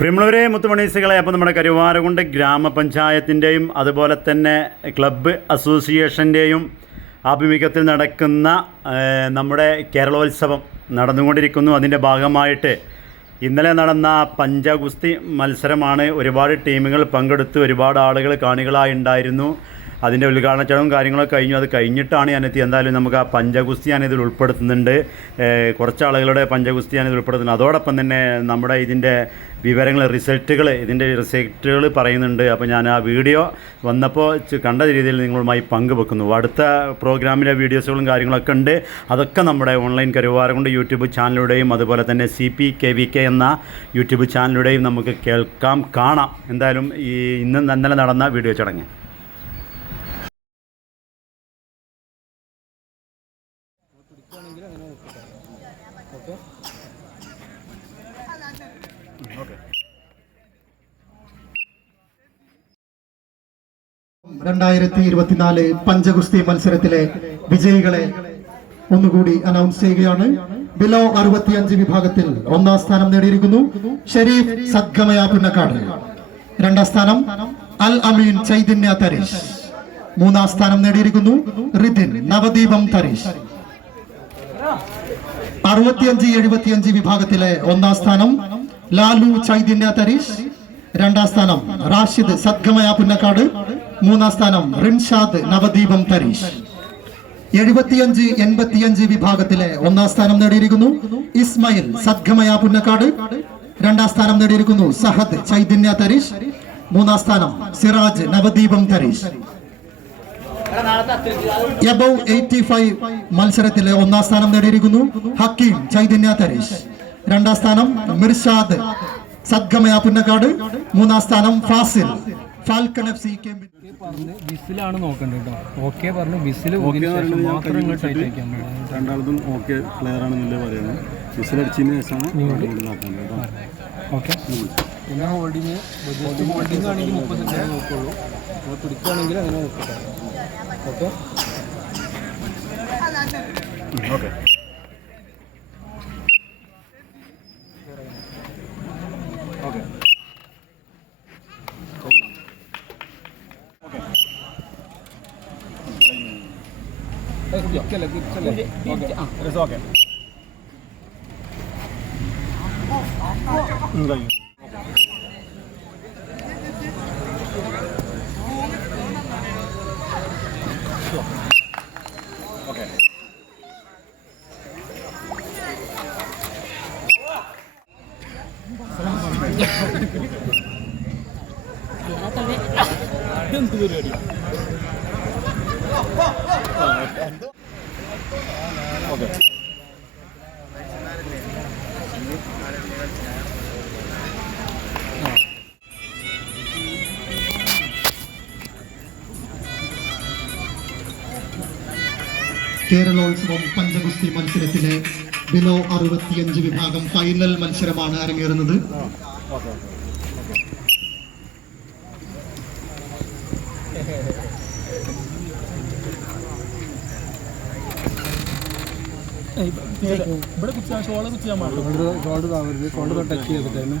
പ്രിമളൂരെ മുത്തുമണീസുകളെ അപ്പോൾ നമ്മുടെ കരുവാരകുണ്ട് ഗ്രാമപഞ്ചായത്തിന്റെയും അതുപോലെ തന്നെ ക്ലബ്ബ് അസോസിയേഷന്റെയും ആഭിമുഖ്യത്തിൽ നടക്കുന്ന നമ്മുടെ കേരളോത്സവം നടന്നുകൊണ്ടിരിക്കുന്നു. അതിന്റെ ഭാഗമായിട്ട് ഇന്നലെ നടന്ന പഞ്ചഗുസ്തി മത്സരമാണ് ഒരുപാട് ടീമുകൾ പങ്കെടുത്ത് ഒരുപാട് ആളുകൾ കാണികളായി ഉണ്ടായിരുന്നു. അതിന്റെ ഉദ്ഘാടന ചടങ്ങും കാര്യങ്ങളൊക്കെ കഴിഞ്ഞു. അത് കഴിഞ്ഞിട്ടാണ് ഞാനെത്തി എന്തായാലും നമുക്ക് ആ പഞ്ചഗുസ്തി ഞാനിതിൽ ഉൾപ്പെടുത്തുന്നുണ്ട്. കുറച്ച് ആളുകളുടെ പഞ്ചഗുസ്തി ഞാനിതിൽ ഉൾപ്പെടുത്തുന്നുണ്ട്. അതോടൊപ്പം തന്നെ നമ്മുടെ ഇതിന്റെ വിവരങ്ങൾ റിസൾട്ടുകൾ ഇതിന്റെ റിസൾട്ടുകൾ പറയുന്നുണ്ട്. അപ്പോൾ ഞാൻ ആ വീഡിയോ വന്നപ്പോൾ കണ്ട രീതിയിൽ നിങ്ങളുമായി പങ്കുവെക്കുന്നു. അടുത്ത പ്രോഗ്രാമിലെ വീഡിയോസുകളും കാര്യങ്ങളൊക്കെ ഉണ്ട്. അതൊക്കെ നമ്മുടെ ഓൺലൈൻ കരുവാരകൊണ്ട് യൂട്യൂബ് ചാനലിലൂടെയും അതുപോലെ തന്നെ C P K V K എന്ന യൂട്യൂബ് ചാനലിലൂടെയും നമുക്ക് കേൾക്കാം കാണാം. എന്തായാലും ഈ ഇന്ന് ഇന്നലെ നടന്ന വീഡിയോ ചടങ്ങ്. രണ്ടായിരത്തി ഇരുപത്തിനാല് പഞ്ചഗുസ്തി മത്സരത്തിലെ വിജയികളെ ഒന്നുകൂടി അനൗൺസ് ചെയ്യുകയാണ്. ബിലോ അറുപത്തിയഞ്ച് വിഭാഗത്തിൽ ഒന്നാം സ്ഥാനം നേടിയിരിക്കുന്നു. ഷെരീഫ് സദ്ഗമയ പുന്നക്കാട്. രണ്ടാം സ്ഥാനം അൽ അമീൻ ചൈതന്യ തരീഷ് മൂന്നാം സ്ഥാനം നേടിയിരിക്കുന്നു റിതിൻ നവദീപം തരീഷ് അറുപത്തിയഞ്ച് എഴുപത്തിയഞ്ച് വിഭാഗത്തിലെ ഒന്നാം സ്ഥാനം ലാലു ചൈതന്യ തരീഷ്. രണ്ടാം സ്ഥാനം റാഷിദ് സദ്ഗമയ പുന്നക്കാട്. മൂന്നാം സ്ഥാനം റിൻഷാദ് നവദീപം തരീഷ്. എഴുപത്തിയഞ്ച് എൺപത്തിയഞ്ച് വിഭാഗത്തിലെ ഒന്നാം സ്ഥാനം നേടിയിരിക്കുന്നു ഇസ്മയിൽ സദ്ഗമയ പുന്നക്കാട്. രണ്ടാം സ്ഥാനം നേടിയിരിക്കുന്നു സഹദ് ചൈതന്യ തരീഷ്. മൂന്നാം സ്ഥാനം Siraj Navadeepam Tharish. Above eighty five മത്സരത്തിലെ ഒന്നാം സ്ഥാനം നേടിയിരിക്കുന്നു ഹക്കീം ചൈതന്യ തരീഷ് രണ്ടാം സ്ഥാനം മിർഷാദ്. സദ്ഗമയ പുന്നക്കാട്. മൂന്നാം സ്ഥാനം Fazil. Falcon F C K ബിസിലാണ് നോക്കേണ്ടത് കേട്ടോ ഓക്കെ പറഞ്ഞു. ശേഷം മാത്രം ഇങ്ങോട്ട് ടൈറ്റ് ആക്കിയാൽ മതി രണ്ടാളതും ഓക്കെ പ്ലെയർ ആണെന്നല്ലേ പറയുന്നത്. ശേഷമാണ് ഇങ്ങോട്ട് നോക്കേണ്ടത് കേട്ടോ ഓക്കെ. പിന്നെ ഹോൾഡിങ് ഹോൾഡിംഗ് ആണെങ്കിൽ മുപ്പത് സെക്കൻഡ് നോക്കുള്ളൂ അപ്പോൾ പിടിക്കുകയാണെങ്കിൽ അങ്ങനെ നോക്കട്ടെ okay okay okay? Okay. Okay. Okay. Keralolsavam പഞ്ചഗുസ്തി മത്സരത്തിലെ ബിലോ അറുപത്തിയഞ്ച് വിഭാഗം ഫൈനൽ മത്സരമാണ് അരങ്ങേറുന്നത്. ഇവിടെ കുച്ചാൽ ഷോൾ കുച്ചാൽ ഷോൾഡർ ഷോൾഡർ ടച്ച് ചെയ്തിട്ടായിരുന്നു